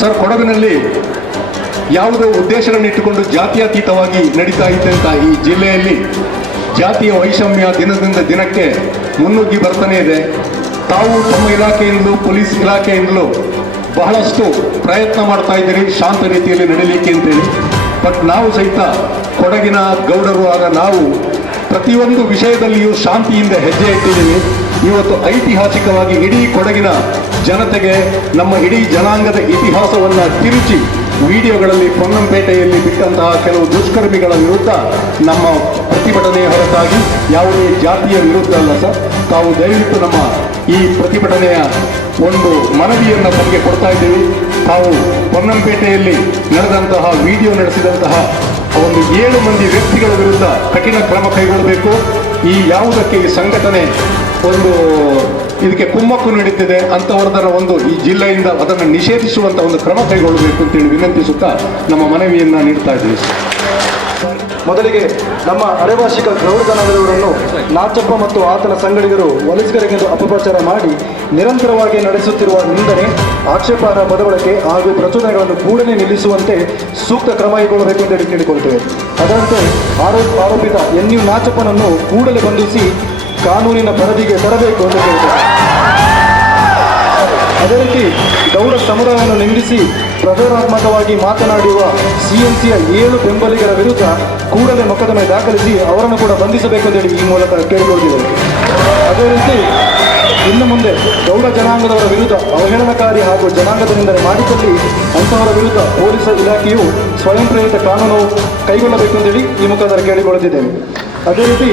Sir, ಕೊಡಗಿನಲ್ಲಿ ಯಾವುದೋ ಉದ್ದೇಶಗಳನ್ನಿಟ್ಟುಕೊಂಡು ಜಾತ್ಯತೀತವಾಗಿ ನಡೀತಾ ಇದ್ದಂಥ ಈ ಜಿಲ್ಲೆಯಲ್ಲಿ ಜಾತಿಯ ವೈಷಮ್ಯ ದಿನದಿಂದ ದಿನಕ್ಕೆ ಮುನ್ನುಗ್ಗಿ ಬರ್ತಾನೆ ಇದೆ. ತಾವು ತಮ್ಮ ಇಲಾಖೆಯಿಂದಲೂ, ಪೊಲೀಸ್ ಇಲಾಖೆಯಿಂದಲೂ ಬಹಳಷ್ಟು ಪ್ರಯತ್ನ ಮಾಡ್ತಾ ಇದ್ದೀರಿ, ಶಾಂತ ರೀತಿಯಲ್ಲಿ ನಡೀಲಿಕ್ಕೆ ಅಂತೇಳಿ. ಬಟ್ ನಾವು ಸಹಿತ ಕೊಡಗಿನ ಗೌಡರು, ಆಗ ನಾವು ಪ್ರತಿಯೊಂದು ವಿಷಯದಲ್ಲಿಯೂ ಶಾಂತಿಯಿಂದ ಹೆಜ್ಜೆ ಇಟ್ಟಿದ್ದೀವಿ. ಇವತ್ತು ಐತಿಹಾಸಿಕವಾಗಿ ಇಡೀ ಕೊಡಗಿನ ಜನತೆಗೆ ನಮ್ಮ ಇಡೀ ಜನಾಂಗದ ಇತಿಹಾಸವನ್ನು ತಿರುಚಿ ವಿಡಿಯೋಗಳಲ್ಲಿ ಪೊನ್ನಂಪೇಟೆಯಲ್ಲಿ ಬಿಟ್ಟಂತಹ ಕೆಲವು ದುಷ್ಕರ್ಮಿಗಳ ವಿರುದ್ಧ ನಮ್ಮ ಪ್ರತಿಭಟನೆಯ ಹೊರತಾಗಿ ಯಾವುದೇ ಜಾತಿಯ ವಿರುದ್ಧ ಅಲ್ಲ ಸರ್. ತಾವು ದಯವಿಟ್ಟು ನಮ್ಮ ಈ ಪ್ರತಿಭಟನೆಯ ಒಂದು ಮನವಿಯನ್ನು ತಮಗೆ ಕೊಡ್ತಾ ಇದ್ದೀವಿ. ತಾವು ಪೊನ್ನಂಪೇಟೆಯಲ್ಲಿ ನಡೆದಂತಹ ವಿಡಿಯೋ ನಡೆಸಿದಂತಹ ಒಂದು ಏಳು ಮಂದಿ ವ್ಯಕ್ತಿಗಳ ವಿರುದ್ಧ ಕಠಿಣ ಕ್ರಮ ಕೈಗೊಳ್ಳಬೇಕು. ಈ ಯಾವುದಕ್ಕೆ ಈ ಸಂಘಟನೆ ಒಂದು ಇದಕ್ಕೆ ಕುಮ್ಮಕ್ಕು ನೀಡುತ್ತಿದೆ ಅಂತವರದರ ಒಂದು ಈ ಜಿಲ್ಲೆಯಿಂದ ಅದನ್ನು ನಿಷೇಧಿಸುವಂತ ಒಂದು ಕ್ರಮ ಕೈಗೊಳ್ಳಬೇಕು ಅಂತೇಳಿ ವಿನಂತಿಸುತ್ತಾ ನಮ್ಮ ಮನವಿಯನ್ನ ನೀಡ್ತಾ ಇದ್ದೀವಿ ಮೊದಲಿಗೆ ನಮ್ಮ ಅರೆಭಾಷಿಕ ಗೌರವನವರವರನ್ನು ನಾಚಪ್ಪ ಮತ್ತು ಆತನ ಸಂಗಡಿಗರು ವಲಸಿಗರಿಗೆಂದು ಅಪಪ್ರಚಾರ ಮಾಡಿ ನಿರಂತರವಾಗಿ ನಡೆಸುತ್ತಿರುವ ನಿಂದನೆ, ಆಕ್ಷೇಪಾರ್ಹ ಪದಬಳಕೆ ಹಾಗೂ ಪ್ರಚೋದನೆಗಳನ್ನು ಕೂಡಲೇ ನಿಲ್ಲಿಸುವಂತೆ ಸೂಕ್ತ ಕ್ರಮ ಕೈಗೊಳ್ಳಬೇಕು ಅಂತೇಳಿ ಹೇಳಿ ಕೇಳಿಕೊಳ್ಳುತ್ತೇವೆ ಅದರಂತೆ ಆರೋಪ ಆರೋಪಿತ ಎನ್ ಯು ನಾಚಪ್ಪನನ್ನು ಕೂಡಲೇ ಬಂಧಿಸಿ ಕಾನೂನಿನ ಪರಿಧಿಗೆ ತರಬೇಕು ಎಂದು ಕೇಳುತ್ತೇವೆ ಅದೇ ರೀತಿ ಗೌಡ ಸಮುದಾಯವನ್ನು ನಿಂದಿಸಿ ಪ್ರಚಾರಾತ್ಮಕವಾಗಿ ಮಾತನಾಡಿರುವ ಸಿಎಂಸಿಯ ಏಳು ಬೆಂಬಲಿಗರ ವಿರುದ್ಧ ಕೂಡಲೇ ಮೊಕದ್ದಮೆ ದಾಖಲಿಸಿ ಅವರನ್ನು ಕೂಡ ಬಂಧಿಸಬೇಕು ಅಂತ ಹೇಳಿ ಈ ಮೂಲಕ ಕೇಳಿಕೊಂಡಿದೆ ಅದೇ ರೀತಿ ಇನ್ನು ಮುಂದೆ ಗೌಡ ಜನಾಂಗದವರ ವಿರುದ್ಧ ಅವಹೇಳನಕಾರಿ ಹಾಗೂ ಜನಾಂಗದ ನಿಂದನೆ ಮಾಡಿಕೊಳ್ಳಿ ಅಂತಹವರ ವಿರುದ್ಧ ಪೊಲೀಸ್ ಇಲಾಖೆಯು ಸ್ವಯಂ ಪ್ರೇರಿತ ಕಾನೂನು ಕೈಗೊಳ್ಳಬೇಕು ಅಂತೇಳಿ ಈ ಮುಖಾಂತರ ಕೇಳಿಕೊಳ್ಳುತ್ತಿದ್ದೇನೆ. ಅದೇ ರೀತಿ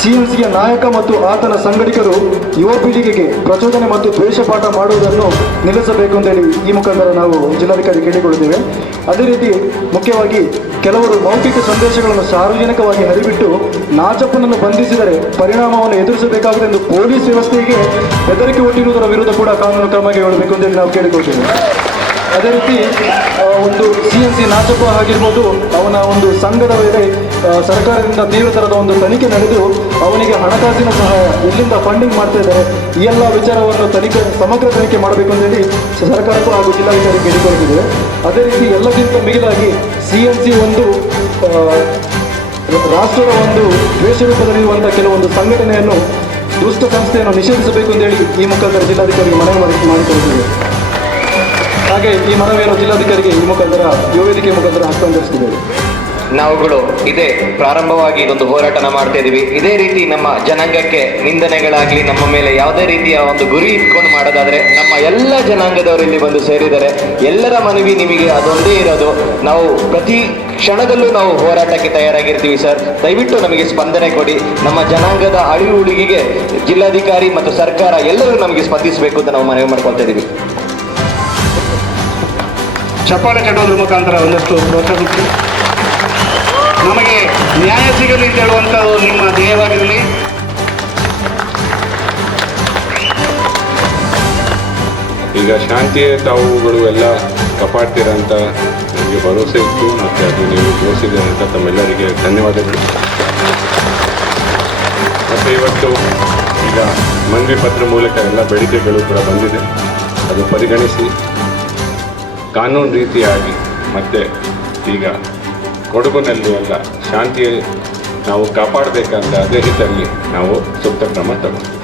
ಸಿಎಂಸಿಯ ನಾಯಕ ಮತ್ತು ಆತನ ಸಂಘಟಕರು ಯುವ ಪೀಳಿಗೆಗೆ ಪ್ರಚೋದನೆ ಮತ್ತು ದ್ವೇಷಪಾಠ ಮಾಡುವುದನ್ನು ನಿಲ್ಲಿಸಬೇಕು ಅಂತೇಳಿ ಈ ಮುಖಾಂತರ ನಾವು ಜಿಲ್ಲಾಧಿಕಾರಿ ಕೇಳಿಕೊಳ್ಳುತ್ತೇವೆ. ಅದೇ ರೀತಿ ಮುಖ್ಯವಾಗಿ ಕೆಲವರು ಮೌಖಿಕ ಸಂದೇಶಗಳನ್ನು ಸಾರ್ವಜನಿಕವಾಗಿ ಹರಿಬಿಟ್ಟು ನಾಚಪ್ಪನನ್ನು ಬಂಧಿಸಿದರೆ ಪರಿಣಾಮವನ್ನು ಎದುರಿಸಬೇಕಾಗಿದೆ ಎಂದು ಪೊಲೀಸ್ ವ್ಯವಸ್ಥೆಗೆ ಬೆದರಿಕೆ ಒಟ್ಟಿರುವುದರ ವಿರುದ್ಧ ಕೂಡ ಕಾನೂನು ಕ್ರಮ ಕೈಗೊಳ್ಳಬೇಕು ಅಂತೇಳಿ ನಾವು ಕೇಳಿಕೊಳ್ತೇವೆ ಅದೇ ರೀತಿ ಒಂದು ಸಿ ಎನ್ ಸಿ ನಾಚಪ್ಪ ಆಗಿರ್ಬೋದು, ಅವನ ಒಂದು ಸಂಘದ ಮೇಲೆ ಸರ್ಕಾರದಿಂದ ತೀವ್ರ ಥರದ ಒಂದು ತನಿಖೆ ನಡೆದು ಅವನಿಗೆ ಹಣಕಾಸಿನ ಸಹಾಯ ಇಲ್ಲಿಂದ ಫಂಡಿಂಗ್ ಮಾಡ್ತಾ ಇದ್ದಾರೆ. ಈ ಎಲ್ಲ ವಿಚಾರವನ್ನು ತನಿಖೆ ಸಮಗ್ರ ತನಿಖೆ ಮಾಡಬೇಕು ಅಂತೇಳಿ ಸರ್ಕಾರಕ್ಕೂ ಹಾಗೂ ಜಿಲ್ಲಾಧಿಕಾರಿ ಕೇಳಿಕೊಳ್ಳುತ್ತಿದೆ ಅದೇ ರೀತಿ ಎಲ್ಲಕ್ಕಿಂತ ಮಿಗಿಲಾಗಿ ಸಿ ಎನ್ ಸಿ ಒಂದು ರಾಷ್ಟ್ರದ ಒಂದು ದ್ವೇಷ ರೂಪದಲ್ಲಿರುವಂಥ ಕೆಲವೊಂದು ಸಂಘಟನೆಯನ್ನು, ದುಷ್ಟ ಸಂಸ್ಥೆಯನ್ನು ನಿಷೇಧಿಸಬೇಕು ಅಂತೇಳಿ ಈ ಮುಖಾಂತರ ಜಿಲ್ಲಾಧಿಕಾರಿಗೆ ಮನವಿ ಮಾಡಿ ಮಾಡಿಕೊಳ್ಳುತ್ತಿದೆ ಹಾಗೆ ಈ ಮನವಿಯನ್ನು ಜಿಲ್ಲಾಧಿಕಾರಿಗೆ ಈ ಮುಖಾಂತರ ಯುವ ವೇದಿಕೆ ಮುಖಾಂತರ ಹಸ್ತಾಂತರಿಸುತ್ತಿದ್ದೇವೆ ನಾವುಗಳು ಇದೇ ಪ್ರಾರಂಭವಾಗಿ ಇದೊಂದು ಹೋರಾಟನ ಮಾಡ್ತಾ ಇದೀವಿ. ಇದೇ ರೀತಿ ನಮ್ಮ ಜನಾಂಗಕ್ಕೆ ನಿಂದನೆಗಳಾಗ್ಲಿ, ನಮ್ಮ ಮೇಲೆ ಯಾವುದೇ ರೀತಿಯ ಒಂದು ಗುರಿ ಇಟ್ಕೊಂಡು ಮಾಡೋದಾದ್ರೆ ನಮ್ಮ ಎಲ್ಲ ಜನಾಂಗದವರು ಇಲ್ಲಿ ಬಂದು ಸೇರಿದ್ದಾರೆ. ಎಲ್ಲರ ಮನವಿ ನಿಮಗೆ ಅದೊಂದೇ ಇರೋದು. ನಾವು ಪ್ರತಿ ಕ್ಷಣದಲ್ಲೂ ನಾವು ಹೋರಾಟಕ್ಕೆ ತಯಾರಾಗಿರ್ತೀವಿ ಸರ್. ದಯವಿಟ್ಟು ನಮಗೆ ಸ್ಪಂದನೆ ಕೊಡಿ. ನಮ್ಮ ಜನಾಂಗದ ಅಳಿವು ಉಳಿಗೆಗೆ ಜಿಲ್ಲಾಧಿಕಾರಿ ಮತ್ತು ಸರ್ಕಾರ ಎಲ್ಲರೂ ನಮಗೆ ಸ್ಪಂದಿಸಬೇಕು ಅಂತ ನಾವು ಮನವಿ ಮಾಡ್ಕೊಳ್ತಾ ಇದೀವಿ. ಚಪ್ಪಾಳೆ ಕಟ್ಟೋದ್ರ ಮುಖಾಂತರ ಒಂದಷ್ಟು ಪ್ರೋತ್ಸಾಹಿಸಿ. ನ್ಯಾಯ ಸಿಗಲಿ ಅಂತ ಹೇಳುವಂಥದ್ದು ನಿಮ್ಮ ಧ್ಯೇಯವಾಗಿರಲಿ ಈಗ ಶಾಂತಿಯ ತಾವುಗಳು ಎಲ್ಲ ಕಾಪಾಡ್ತೀರಂತ ನಮಗೆ ನನಗೆ ಭರವಸೆ ಇತ್ತು ಮತ್ತು ಅದು ನೀವು ತೋರಿಸಿದ್ದೀರ ಅಂತ ತಮ್ಮೆಲ್ಲರಿಗೆ ಧನ್ಯವಾದಗಳು. ಮತ್ತು ಇವತ್ತು ಈಗ ಮನವಿ ಪತ್ರ ಮೂಲಕ ಎಲ್ಲ ಬೇಡಿಕೆಗಳು ಕೂಡ ಬಂದಿದೆ. ಅದು ಪರಿಗಣಿಸಿ. ಕಾನೂನು ರೀತಿಯಾಗಿ ಮತ್ತೆ ಈಗ ಕೊಡಗುನಲ್ಲಿ ಅಲ್ಲ ಶಾಂತಿ ನಾವು ಕಾಪಾಡಬೇಕಂತ ಅದೇ ರೀತಿಯಲ್ಲಿ ನಾವು ಸೂಕ್ತ ಕ್ರಮ ತಗೊಂಡು